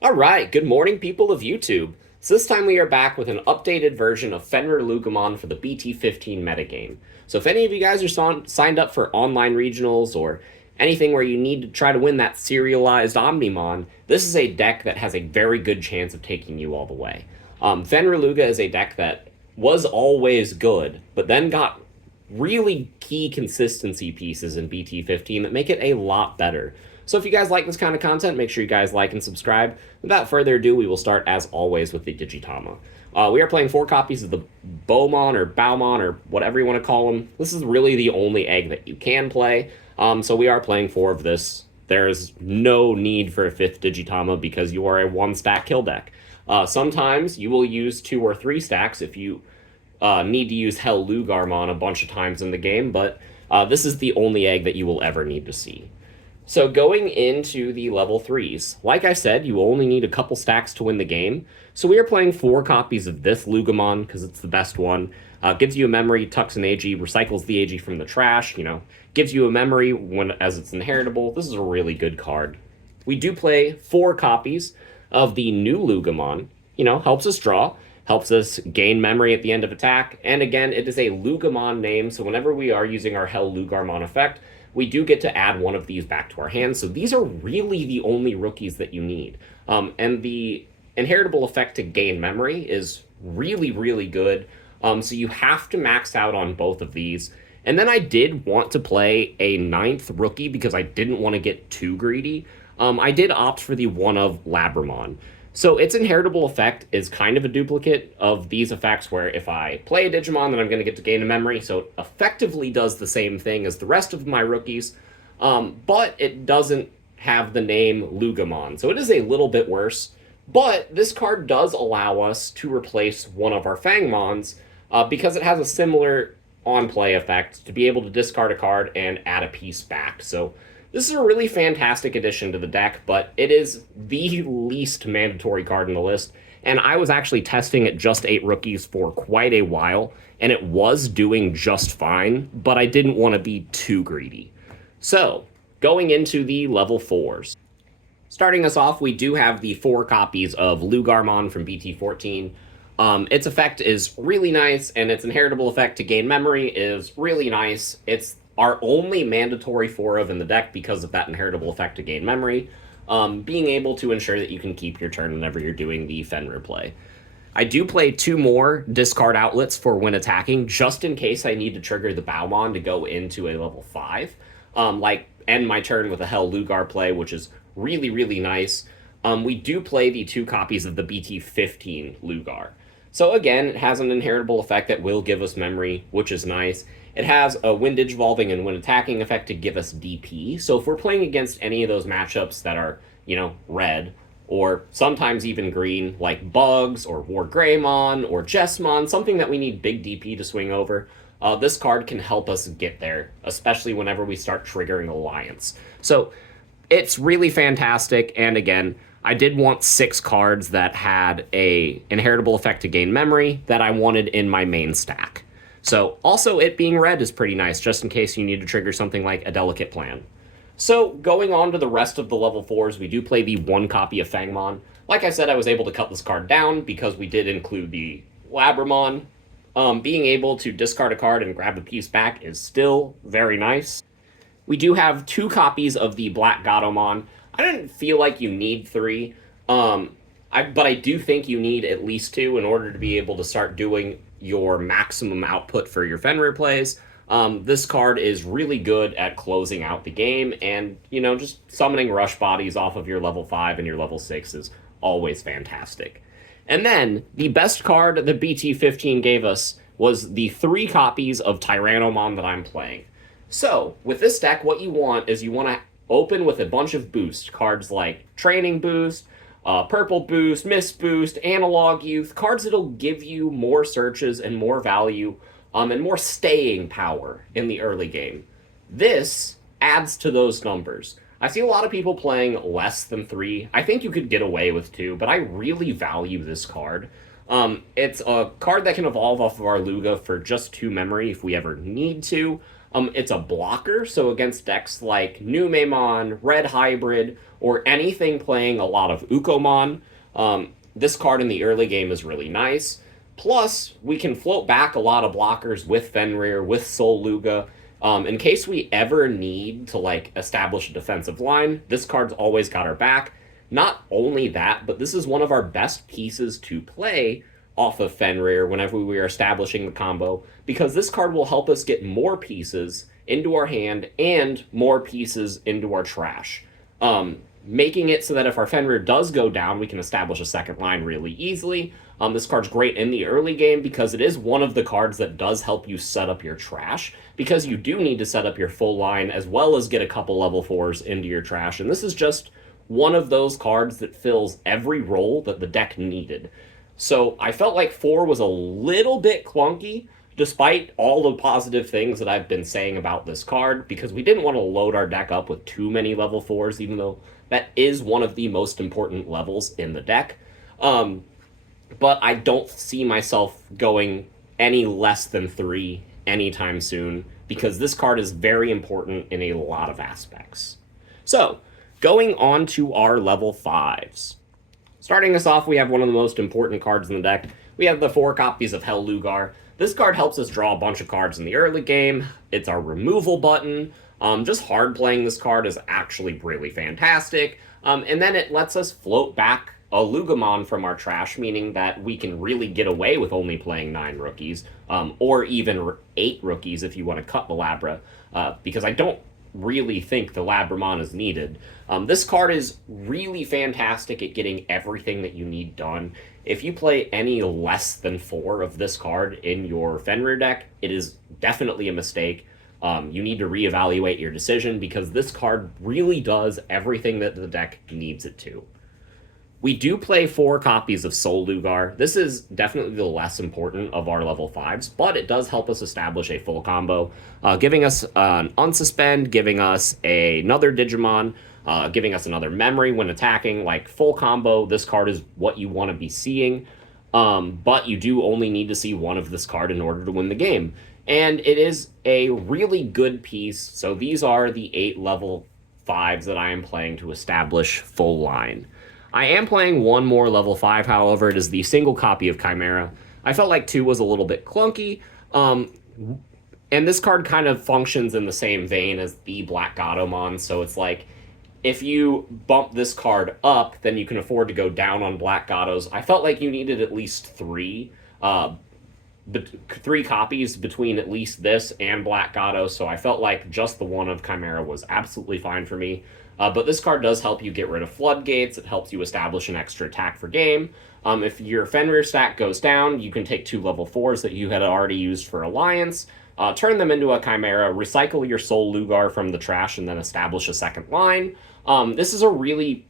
All right, good morning, people of YouTube. So this time we are back with an updated version of Fenrir-Loogamon for the BT15 metagame. So if any of you guys are signed up for online regionals or anything where you need to try to win that serialized Omnimon, this is a deck that has a very good chance of taking you all the way. Fenrirlooga is a deck that was always good, but then got really key consistency pieces in BT15 that make it a lot better. So if you guys like this kind of content, make sure you guys like and subscribe. Without further ado, we will start as always with the Digitama. We are playing 4 copies of the Bowmon or Baumon or whatever you want to call them. This is really the only egg that you can play. So we are playing 4 of this. There is no need for a 5th Digitama because you are a 1-stack kill deck. Sometimes you will use 2 or 3 stacks if you need to use Hell Loogarmon a bunch of times in the game, but this is the only egg that you will ever need to see. So going into the level 3s, like I said, you only need a couple stacks to win the game. So we are playing 4 copies of this Loogamon because it's the best one. Gives you a memory, tucks an AG, recycles the AG from the trash, gives you a memory as it's inheritable. This is a really good card. We do play 4 copies of the new Loogamon, helps us draw, helps us gain memory at the end of attack, and again, it is a Loogamon name, so whenever we are using our Hell Loogarmon effect, we do get to add one of these back to our hands. So these are really the only rookies that you need. And the inheritable effect to gain memory is really, really good. So you have to max out on both of these. And then I did want to play a 9th rookie because I didn't want to get too greedy. I did opt for the one of Labramon. So its inheritable effect is kind of a duplicate of these effects where if I play a Digimon, then I'm going to get to gain a memory. So it effectively does the same thing as the rest of my rookies, but it doesn't have the name Loogamon. So it is a little bit worse. But this card does allow us to replace one of our Fangmons because it has a similar on-play effect to be able to discard a card and add a piece back. So this is a really fantastic addition to the deck, but it is the least mandatory card in the list. And I was actually testing at just 8 rookies for quite a while, and it was doing just fine, but I didn't want to be too greedy. So, going into the level 4s. Starting us off, we do have the 4 copies of Loogarmon from BT14. Its effect is really nice, and its inheritable effect to gain memory is really nice. It's our only mandatory 4 of in the deck because of that inheritable effect to gain memory, being able to ensure that you can keep your turn whenever you're doing the Fenrir play. I do play 2 more discard outlets for when attacking, just in case I need to trigger the Baumon to go into a level 5, like end my turn with a Hell Lugar play, which is really, really nice. We do play the 2 copies of the BT15 Lugar. So again, it has an inheritable effect that will give us memory, which is nice. It has a when digivolving and when attacking effect to give us DP. So if we're playing against any of those matchups that are, red, or sometimes even green, like Bugs, or War Greymon, or Jessmon, something that we need big DP to swing over, this card can help us get there, especially whenever we start triggering Alliance. So it's really fantastic, and again, I did want 6 cards that had a inheritable effect to gain memory that I wanted in my main stack. So also it being red is pretty nice, just in case you need to trigger something like a Delicate Plan. So going on to the rest of the level 4s, we do play the 1 copy of Fangmon. Like I said, I was able to cut this card down because we did include the Labramon. Being able to discard a card and grab a piece back is still very nice. We do have 2 copies of the blackgato. I didn't feel like you need 3, but I do think you need at least 2 in order to be able to start doing your maximum output for your Fenrir plays. This card is really good at closing out the game, and, just summoning rush bodies off of your level 5 and your level 6 is always fantastic. And then, the best card that BT15 gave us was the 3 copies of Tyrannomon that I'm playing. So, with this deck, what you want is you want to open with a bunch of boost cards like Training Boost, Purple Boost, Mist Boost, Analog Youth, cards that'll give you more searches and more value, and more staying power in the early game. This adds to those numbers. I see a lot of people playing less than 3. I think you could get away with 2, but I really value this card. It's a card that can evolve off of our Looga for just 2 memory if we ever need to. It's a blocker, so against decks like Numemon, Red Hybrid, or anything playing a lot of Ukomon, this card in the early game is really nice. Plus, we can float back a lot of blockers with Fenrir, with Looga. In case we ever need to like establish a defensive line, this card's always got our back. Not only that, but this is one of our best pieces to play off of Fenrir whenever we are establishing the combo, because this card will help us get more pieces into our hand and more pieces into our trash. Making it so that if our Fenrir does go down, we can establish a second line really easily. This card's great in the early game because it is one of the cards that does help you set up your trash, because you do need to set up your full line as well as get a couple level 4s into your trash, and this is just one of those cards that fills every role that the deck needed. So I felt like 4 was a little bit clunky, despite all the positive things that I've been saying about this card, because we didn't want to load our deck up with too many level 4s, even though that is one of the most important levels in the deck. But I don't see myself going any less than 3 anytime soon, because this card is very important in a lot of aspects. So, going on to our level 5s. Starting us off, we have one of the most important cards in the deck. We have the 4 copies of Looga. This card helps us draw a bunch of cards in the early game. It's our removal button. Just hard playing this card is actually really fantastic. And then it lets us float back a Loogamon from our trash, meaning that we can really get away with only playing 9 rookies, or even 8 rookies if you want to cut the Labra, because I don't really think the Labramon is needed. This card is really fantastic at getting everything that you need done. If you play any less than 4 of this card in your Fenrir deck, it is definitely a mistake. You need to reevaluate your decision, because this card really does everything that the deck needs it to. We do play 4 copies of Looga. This is definitely the less important of our level 5s, but it does help us establish a full combo, giving us an unsuspend, giving us another Digimon, giving us another memory when attacking. Like, full combo, this card is what you want to be seeing, but you do only need to see one of this card in order to win the game. And it is a really good piece, so these are the 8 level 5s that I am playing to establish full line. I am playing one more level 5, however. It is the single copy of Chimera. I felt like 2 was a little bit clunky, and this card kind of functions in the same vein as the blackgato, so it's like, if you bump this card up, then you can afford to go down on blackgatos. I felt like you needed at least 3 copies between at least this and blackgato, so I felt like just the one of Chimera was absolutely fine for me. But this card does help you get rid of floodgates. It helps you establish an extra attack for game. If your Fenrir stack goes down, you can take 2 level 4s that you had already used for Alliance, turn them into a Chimera, recycle your Looga from the trash, and then establish a second line. This is a really,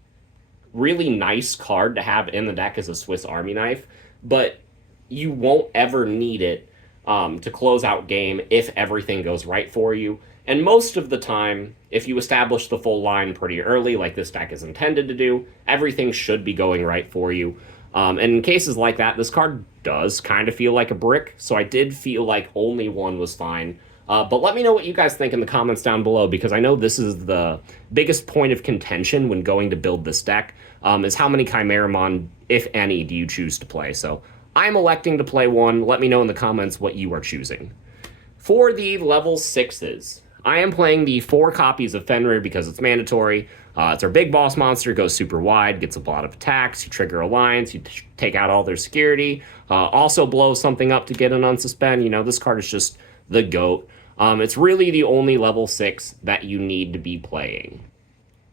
really nice card to have in the deck as a Swiss Army knife, but you won't ever need it to close out game if everything goes right for you. And most of the time, if you establish the full line pretty early, like this deck is intended to do, everything should be going right for you. And in cases like that, this card does kind of feel like a brick, so I did feel like only 1 was fine. But let me know what you guys think in the comments down below, because I know this is the biggest point of contention when going to build this deck, is how many Chimeramon, if any, do you choose to play. So I'm electing to play 1. Let me know in the comments what you are choosing. For the level 6s, I am playing the 4 copies of Fenrir because it's mandatory. It's our big boss monster, goes super wide, gets a lot of attacks, you trigger alliance, you take out all their security, also blow something up to get an unsuspend. You know, this card is just the GOAT. It's really the only level 6 that you need to be playing.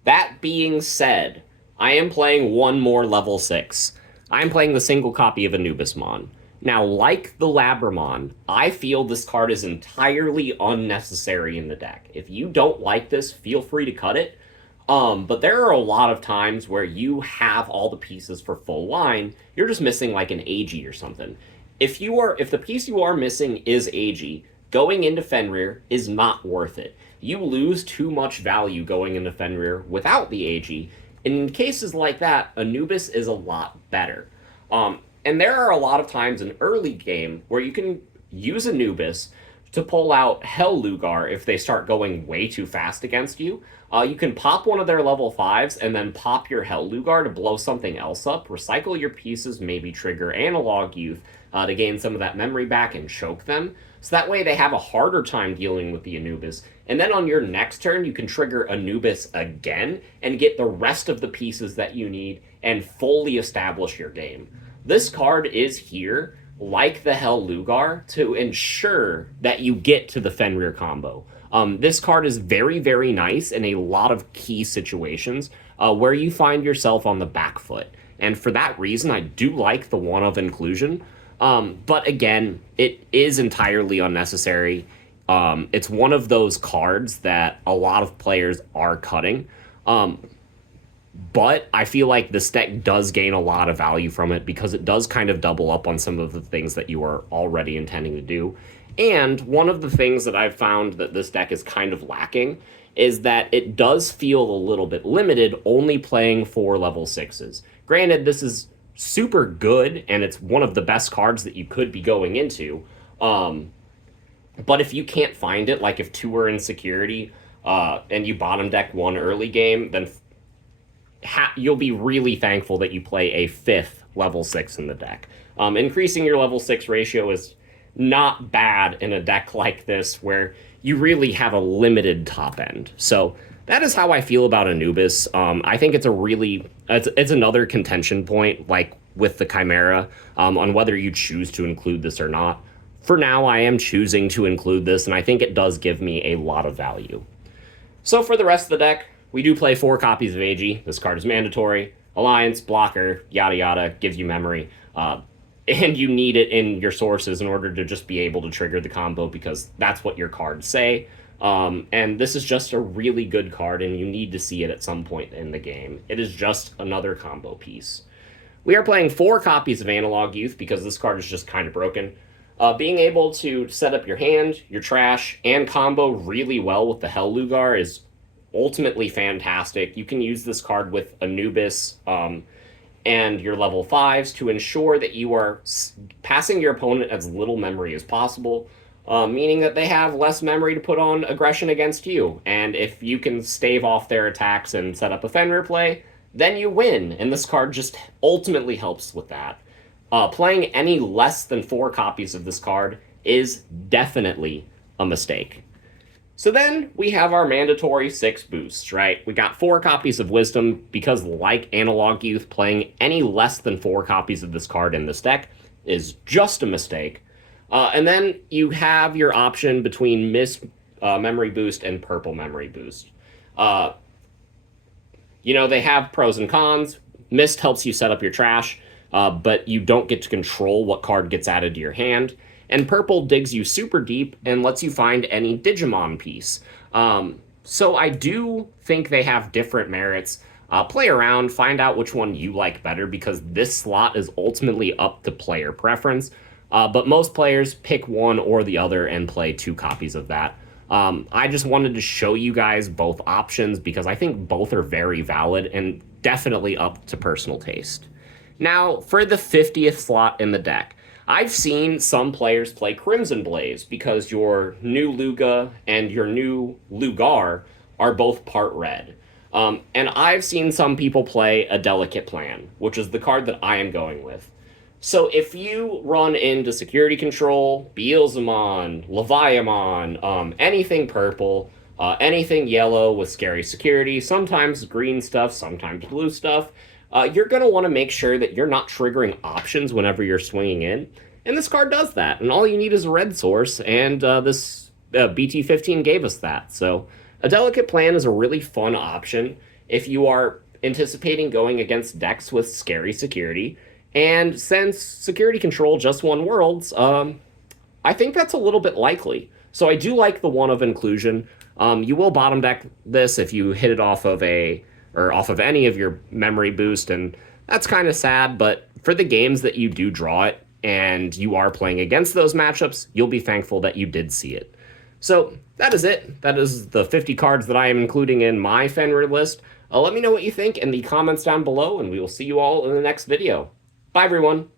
That being said, I am playing one more level 6. I am playing the single copy of Anubismon. Now, like the Labramon, I feel this card is entirely unnecessary in the deck. If you don't like this, feel free to cut it. But there are a lot of times where you have all the pieces for full line, you're just missing like an AG or something. If the piece you are missing is AG, going into Fenrir is not worth it. You lose too much value going into Fenrir without the AG. And in cases like that, Anubis is a lot better. And there are a lot of times in early game where you can use Anubis to pull out Helllugar if they start going way too fast against you. You can pop one of their level 5s and then pop your Helllugar to blow something else up, recycle your pieces, maybe trigger Analog Youth to gain some of that memory back and choke them. So that way they have a harder time dealing with the Anubis. And then on your next turn, you can trigger Anubis again and get the rest of the pieces that you need and fully establish your game. This card is here, like the Helllugar, to ensure that you get to the Fenrir combo. This card is very, very nice in a lot of key situations where you find yourself on the back foot. And for that reason, I do like the one of inclusion. But again, it is entirely unnecessary. It's one of those cards that a lot of players are cutting. But I feel like this deck does gain a lot of value from it because it does kind of double up on some of the things that you are already intending to do. And one of the things that I've found that this deck is kind of lacking is that it does feel a little bit limited only playing for level 6s. Granted, this is super good, and it's one of the best cards that you could be going into. But if you can't find it, like if 2 are in security and you bottom deck 1 early game, then you'll be really thankful that you play a 5th level 6 in the deck. Increasing your level 6 ratio is not bad in a deck like this where you really have a limited top end. So that is how I feel about Anubis. I think it's it's another contention point, like with the Chimera, on whether you choose to include this or not. For now, I am choosing to include this, and I think it does give me a lot of value. So for the rest of the deck, we do play 4 copies of AG. This card is mandatory. Alliance, blocker, yada yada, gives you memory. And you need it in your sources in order to just be able to trigger the combo because that's what your cards say. And this is just a really good card, and you need to see it at some point in the game. It is just another combo piece. We are playing 4 copies of Analog Youth because this card is just kind of broken. Being able to set up your hand, your trash, and combo really well with the Helllugar is ultimately fantastic. You can use this card with Anubis and your level 5s to ensure that you are passing your opponent as little memory as possible, meaning that they have less memory to put on aggression against you. And if you can stave off their attacks and set up a Fenrir play, then you win. And this card just ultimately helps with that. Playing any less than 4 copies of this card is definitely a mistake. So then we have our mandatory 6 boosts, right? We got 4 copies of Wisdom because, like Analog Youth, playing any less than 4 copies of this card in this deck is just a mistake. And then you have your option between Mist Memory Boost and Purple Memory Boost. They have pros and cons. Mist helps you set up your trash, but you don't get to control what card gets added to your hand. And Purple digs you super deep and lets you find any Digimon piece. So I do think they have different merits. Play around, find out which one you like better, because this slot is ultimately up to player preference. But most players pick one or the other and play 2 copies of that. I just wanted to show you guys both options because I think both are very valid and definitely up to personal taste. Now, for the 50th slot in the deck, I've seen some players play Crimson Blaze because your new Looga and your new Lugar are both part red. And I've seen some people play a Delicate Plan, which is the card that I am going with. So if you run into Security Control, Beelzemon, Leviamon, anything purple, anything yellow with scary security, sometimes green stuff, sometimes blue stuff, you're going to want to make sure that you're not triggering options whenever you're swinging in. And this card does that. And all you need is a red source, and this BT15 gave us that. So a Delicate Plan is a really fun option if you are anticipating going against decks with scary security. And since Security Control just won Worlds, I think that's a little bit likely. So I do like the one of inclusion. You will bottom deck this if you hit it off of any of your memory boost, and that's kind of sad, but for the games that you do draw it and you are playing against those matchups, you'll be thankful that you did see it. So that is it. That is the 50 cards that I am including in my Fenrir list. Let me know what you think in the comments down below, and we will see you all in the next video. Bye, everyone.